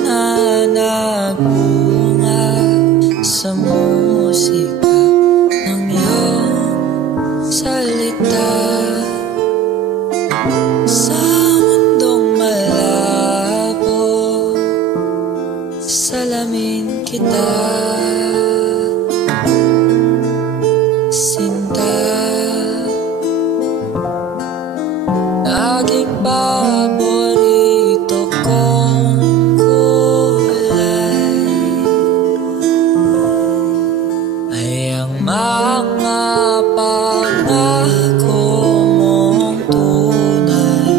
na nagbunga sa musika ng iyong salita. Sa mundong malabo, salamin kita, sinta. Naging paborito kong kulay ay ang mga pangako mong tunay.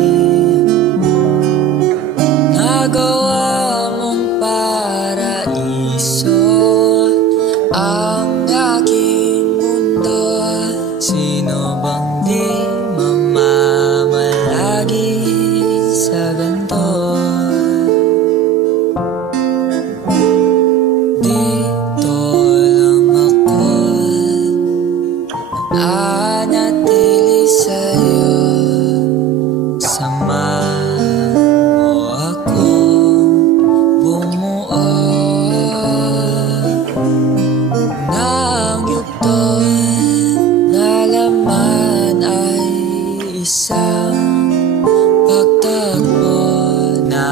Nagawa mong paraiso ang aking mundo. Sino bang di mamamalagi sa ganito? Dito lang ako nananatili sa'yo. Samahan mo ako bumuo ng yugtong na laman ay isang pagtagpo na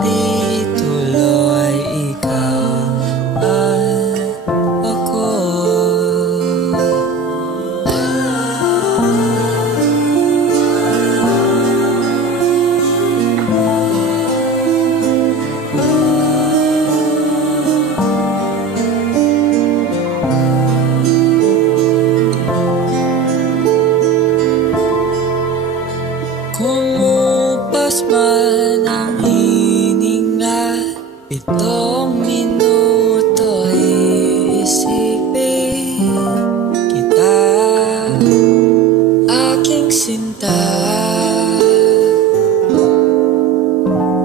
di tuloy ikaw at ako. Kumupas man ang hininga, pitong minuto iisipin kita, aking sinta.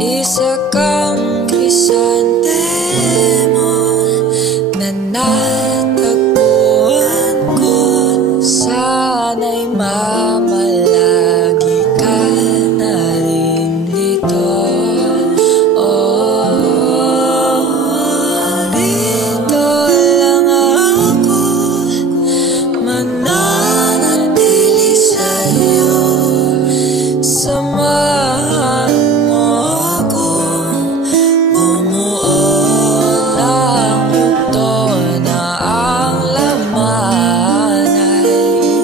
Isa kang krisantemo na natagpuan ko. Sana'y mamalagi ka na rin dito. Oh, dito lang ako mananatili sa'yo. Samahan mo akong bumuo ng yugto na ang laman ay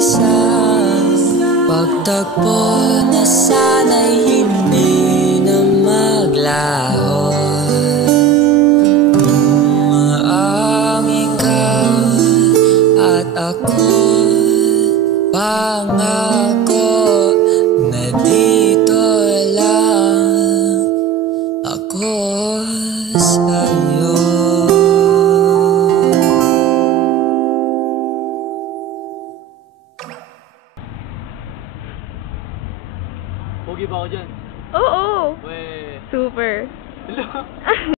isang pagtagpo na sana'y hindi na maglaho. Ang ikaw at ako, pangako na dito lang ako sa'yo. Pogi ba ako dyan? Oo. Weh. Super. Hello?